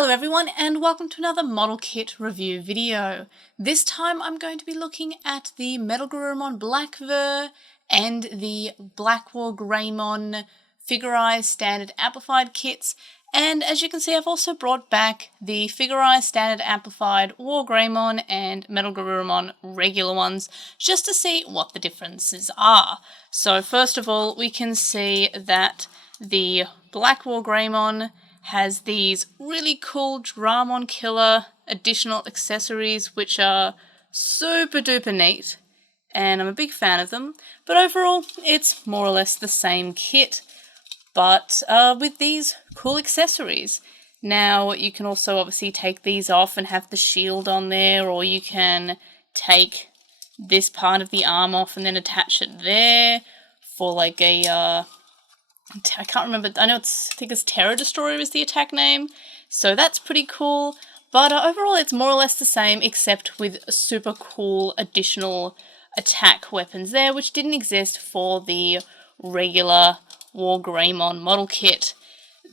Hello everyone and welcome to another model kit review video. This time I'm going to be looking at the MetalGarurumon BlackVer and the Blackwall Greymon Figurized Standard Amplified kits, and as you can see I've also brought back the Figurized Standard Amplified Wargreymon and MetalGarurumon regular ones just to see what the differences are. So first of all we can see that the Blackwall Greymon has these really cool Dramon Killer additional accessories which are super duper neat and I'm a big fan of them, but overall it's more or less the same kit but with these cool accessories. Now you can also obviously take these off and have the shield on there, or you can take this part of the arm off and then attach it there for like a I can't remember, I think it's Terror Destroyer is the attack name, so that's pretty cool, but overall it's more or less the same except with super cool additional attack weapons there, which didn't exist for the regular Wargreymon model kit.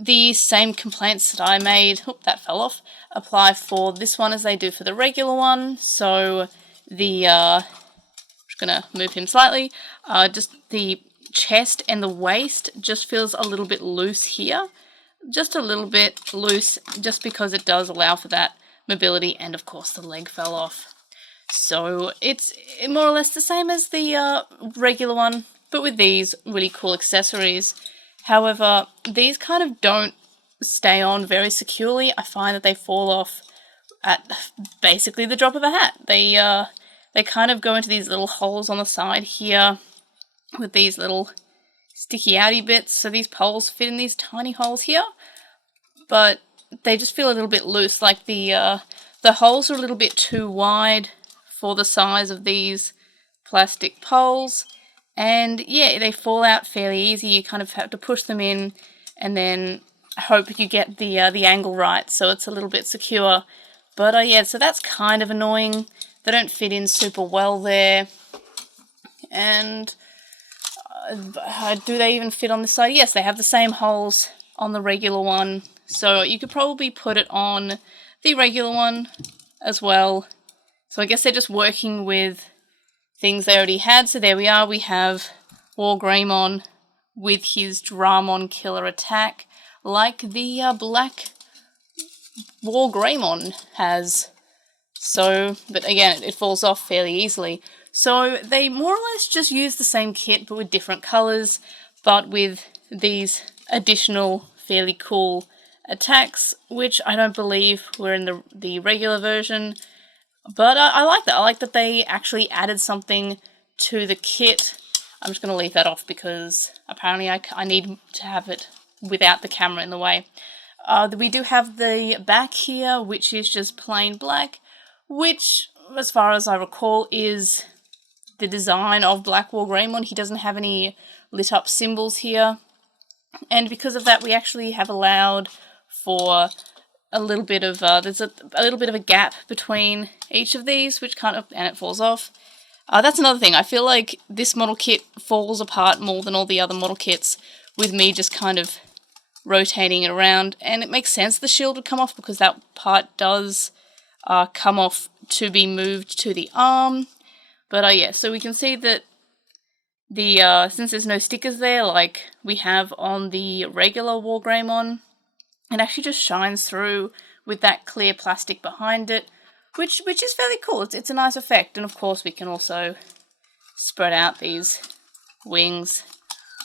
The same complaints that I made, that fell off, apply for this one as they do for the regular one, so the, I'm just gonna move him slightly, just the chest and the waist just feels a little bit loose here, just a little bit loose, just because it does allow for that mobility, and of course the leg fell off. So it's more or less the same as the regular one, but with these really cool accessories. However, these kind of don't stay on very securely. I find that they fall off at basically the drop of a hat. They kind of go into these little holes on the side here with these little sticky outy bits, so these poles fit in these tiny holes here, but they just feel a little bit loose, like the holes are a little bit too wide for the size of these plastic poles, and yeah, they fall out fairly easy. You kind of have to push them in and then hope you get the angle right so it's a little bit secure, but yeah, so that's kind of annoying. They don't fit in super well there, and do they even fit on this side? Yes, they have the same holes on the regular one, so you could probably put it on the regular one as well. So I guess they're just working with things they already had. So there we are, we have Wargreymon with his Dramon Killer attack, like the Blackwall Greymon has. So, but again, it falls off fairly easily. So they more or less just use the same kit but with different colours, but with these additional fairly cool attacks, which I don't believe were in the regular version. But I like that. I like that they actually added something to the kit. I'm just going to leave that off because apparently I need to have it without the camera in the way. We do have the back here, which is just plain black, which, as far as I recall, is the design of Blackwall Greymon. He doesn't have any lit up symbols here, and because of that we actually have allowed for a little bit of there's a little bit of a gap between each of these, which kind of, and it falls off. That's another thing, I feel like this model kit falls apart more than all the other model kits with me just kind of rotating it around, and it makes sense the shield would come off because that part does come off to be moved to the arm. But yeah, so we can see that the since there's no stickers there like we have on the regular Wargreymon, it actually just shines through with that clear plastic behind it, which is fairly cool. It's a nice effect, and of course we can also spread out these wings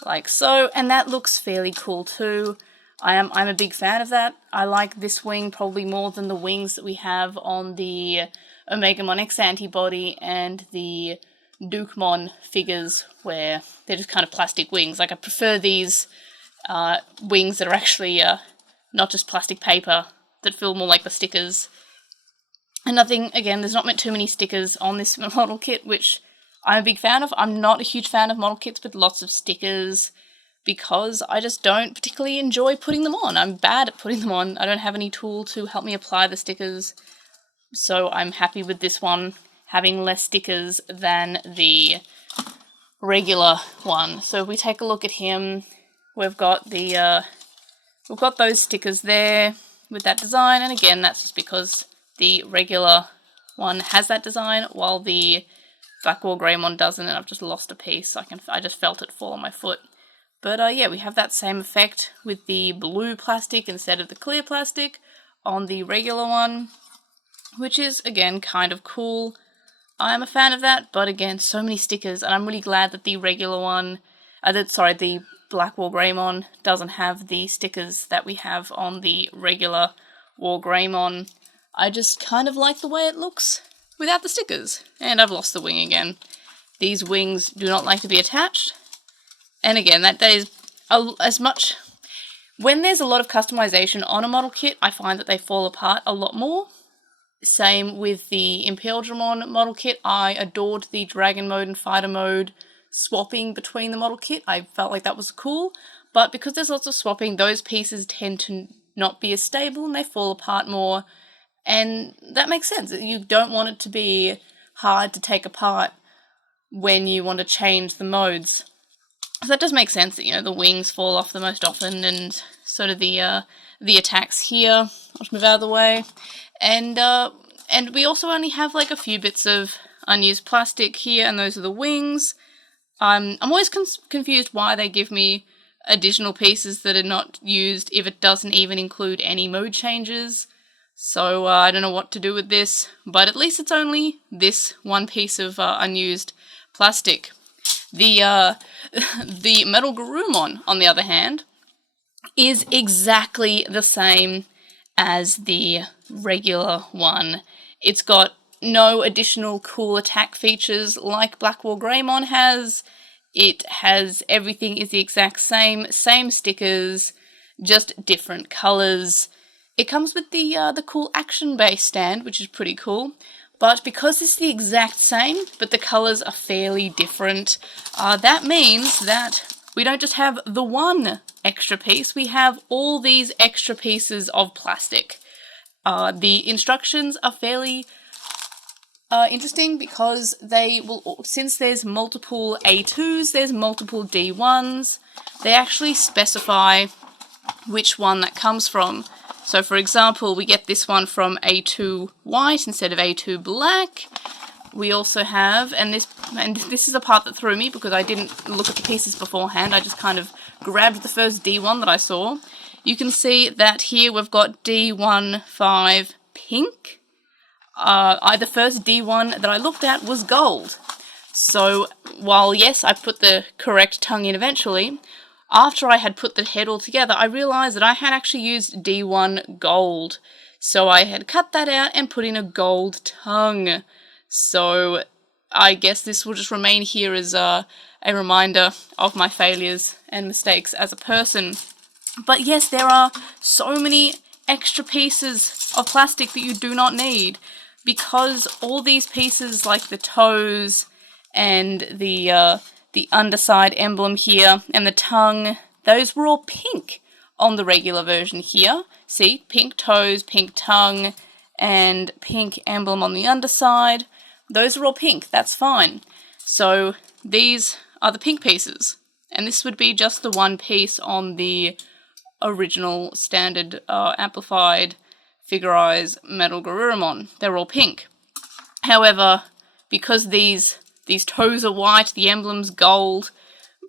like so, and that looks fairly cool too. I'm a big fan of that. I like this wing probably more than the wings that we have on the Omegamon X antibody and the Dukemon figures, where they're just kind of plastic wings. Like, I prefer these wings that are actually not just plastic paper, that feel more like the stickers. And nothing, again, there's not too many stickers on this model kit, which I'm a big fan of. I'm not a huge fan of model kits with lots of stickers because I just don't particularly enjoy putting them on. I'm bad at putting them on. I don't have any tool to help me apply the stickers. So I'm happy with this one having less stickers than the regular one. So if we take a look at him, we've got the we've got those stickers there. with that design, and again, that's just because the regular one has that design, while the BlackWarGreymon doesn't, and I've just lost a piece. I just felt it fall on my foot. But yeah, we have that same effect with the blue plastic instead of the clear plastic on the regular one, which is, again, kind of cool. I'm a fan of that, but again, so many stickers, and I'm really glad that the regular one, the BlackWarGreymon doesn't have the stickers that we have on the regular Wargreymon. I just kind of like the way it looks without the stickers. And I've lost the wing again. These wings do not like to be attached. And again, that is as much... When there's a lot of customization on a model kit, I find that they fall apart a lot more. Same with the MetalGarurumon model kit. I adored the Dragon mode and Fighter mode swapping between the model kit. I felt like that was cool. But because there's lots of swapping, those pieces tend to not be as stable and they fall apart more. And that makes sense. You don't want it to be hard to take apart when you want to change the modes. So that does make sense that, you know, the wings fall off the most often, and sort of the attacks here. I'll just move out of the way. And we also only have like a few bits of unused plastic here, and those are the wings. I'm always confused why they give me additional pieces that are not used if it doesn't even include any mode changes. So I don't know what to do with this, but at least it's only this one piece of unused plastic. The MetalGarurumon, on the other hand, is exactly the same as the regular one. It's got no additional cool attack features like BlackWarGreymon has. It has everything is the exact same stickers, just different colours. It comes with the cool action base stand, which is pretty cool. But because it's the exact same, but the colours are fairly different, that means that we don't just have the one extra piece, we have all these extra pieces of plastic. The instructions are fairly interesting because they will, since there's multiple A2s, there's multiple D1s, they actually specify which one that comes from. So for example, we get this one from A2 white instead of A2 black. We also have, and this is a part that threw me because I didn't look at the pieces beforehand, I just kind of grabbed the first D1 that I saw. You can see that here we've got D15 pink. The first D1 that I looked at was gold. So while yes, I put the correct tongue in eventually, after I had put the head all together, I realised that I had actually used D1 gold. So I had cut that out and put in a gold tongue. So I guess this will just remain here as a reminder of my failures and mistakes as a person. But yes, there are so many extra pieces of plastic that you do not need, because all these pieces like the toes and the underside emblem here and the tongue, those were all pink on the regular version here. See, pink toes, pink tongue, and pink emblem on the underside. Those are all pink, that's fine. So these are the pink pieces, and this would be just the one piece on the original standard amplified figurized MetalGarurumon. They're all pink. However, because these toes are white, the emblem's gold,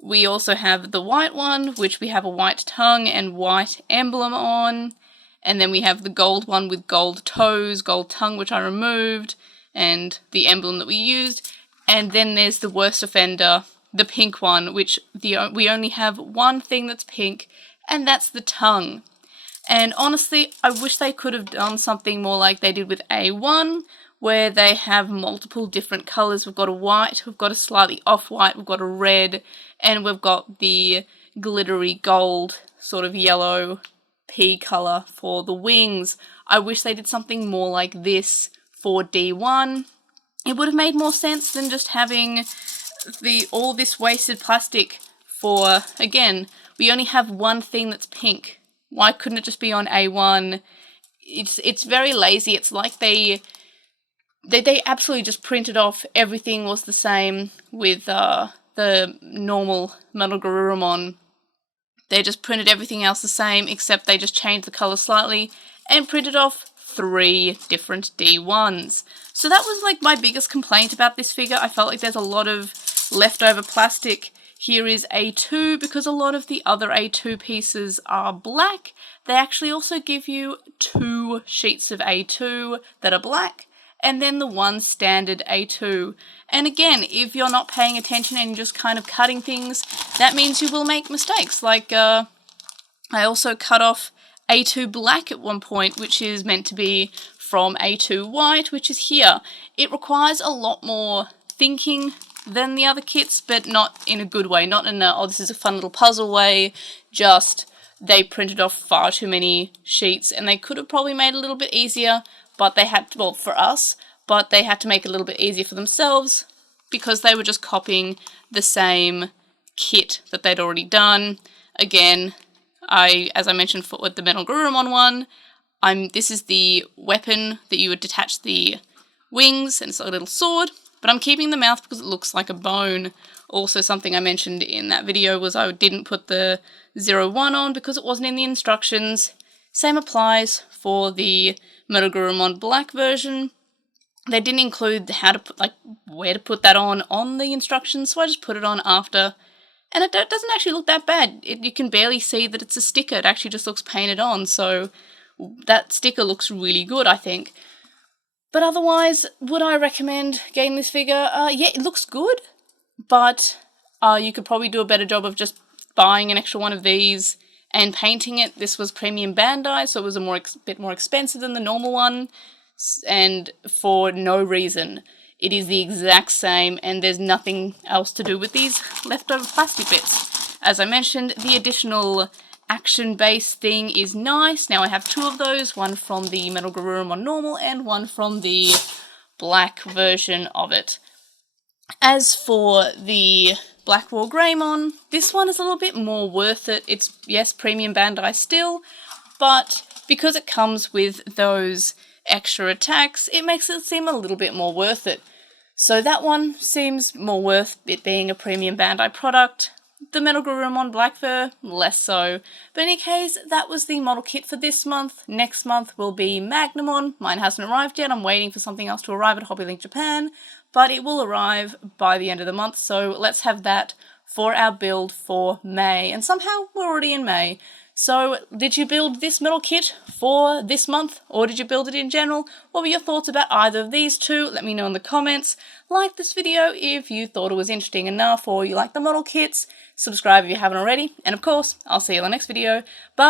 we also have the white one, which we have a white tongue and white emblem on, and then we have the gold one with gold toes, gold tongue, which I removed, and the emblem that we used, and then there's the worst offender, the pink one, which we only have one thing that's pink, and that's the tongue. And honestly, I wish they could have done something more like they did with A1, where they have multiple different colours. We've got a white, we've got a slightly off-white, we've got a red, and we've got the glittery gold, sort of yellow pea colour for the wings. I wish they did something more like this for D1. It would have made more sense than just having all this wasted plastic for, again, we only have one thing that's pink. Why couldn't it just be on A1? It's very lazy. It's like they absolutely just printed off everything was the same with the normal MetalGarurumon. They just printed everything else the same, except they just changed the colour slightly, and printed off 3 different D1s. So that was like my biggest complaint about this figure. I felt like there's a lot of leftover plastic. Here is A2, because a lot of the other A2 pieces are black. They actually also give you 2 sheets of A2 that are black, and then the one standard A2. And again, if you're not paying attention and just kind of cutting things, that means you will make mistakes. Like, I also cut off A2 black at one point, which is meant to be from A2 white, which is here. It requires a lot more thinking than the other kits, but not in a good way. Not in a, oh, this is a fun little puzzle way, just they printed off far too many sheets, and they could have probably made it a little bit easier, but they had to, well, for us, but they had to make it a little bit easier for themselves because they were just copying the same kit that they'd already done. Again, as I mentioned with the MetalGarurumon one, this is the weapon that you would detach the wings, and it's a little sword, but I'm keeping the mouth because it looks like a bone. Also, something I mentioned in that video was I didn't put the 01 on because it wasn't in the instructions. Same applies for the MetalGarurumon black version. They didn't include how to put, like, where to put that on the instructions, so I just put it on after. And it doesn't actually look that bad. You can barely see that it's a sticker. It actually just looks painted on, so that sticker looks really good, I think. But otherwise, would I recommend getting this figure? Yeah, it looks good, but you could probably do a better job of just buying an extra one of these and painting it. This was premium Bandai, so it was a bit more expensive than the normal one, and for no reason. It is the exact same, and there's nothing else to do with these leftover plastic bits. As I mentioned, the additional action-based thing is nice. Now I have 2 of those, one from the MetalGarurumon normal and one from the black version of it. As for the Blackwall Greymon, this one is a little bit more worth it. It's, yes, premium Bandai still, but because it comes with those extra attacks, it makes it seem a little bit more worth it. So that one seems more worth it being a premium Bandai product. The MetalGarurumon Black Fur, less so. But in any case, that was the model kit for this month. Next month will be Magnamon. Mine hasn't arrived yet. I'm waiting for something else to arrive at HobbyLink Japan, but it will arrive by the end of the month, so let's have that for our build for May. And somehow we're already in May. So, did you build this metal kit for this month, or did you build it in general? What were your thoughts about either of these two? Let me know in the comments. Like this video if you thought it was interesting enough, or you like the model kits. Subscribe if you haven't already. And of course, I'll see you in the next video. Bye!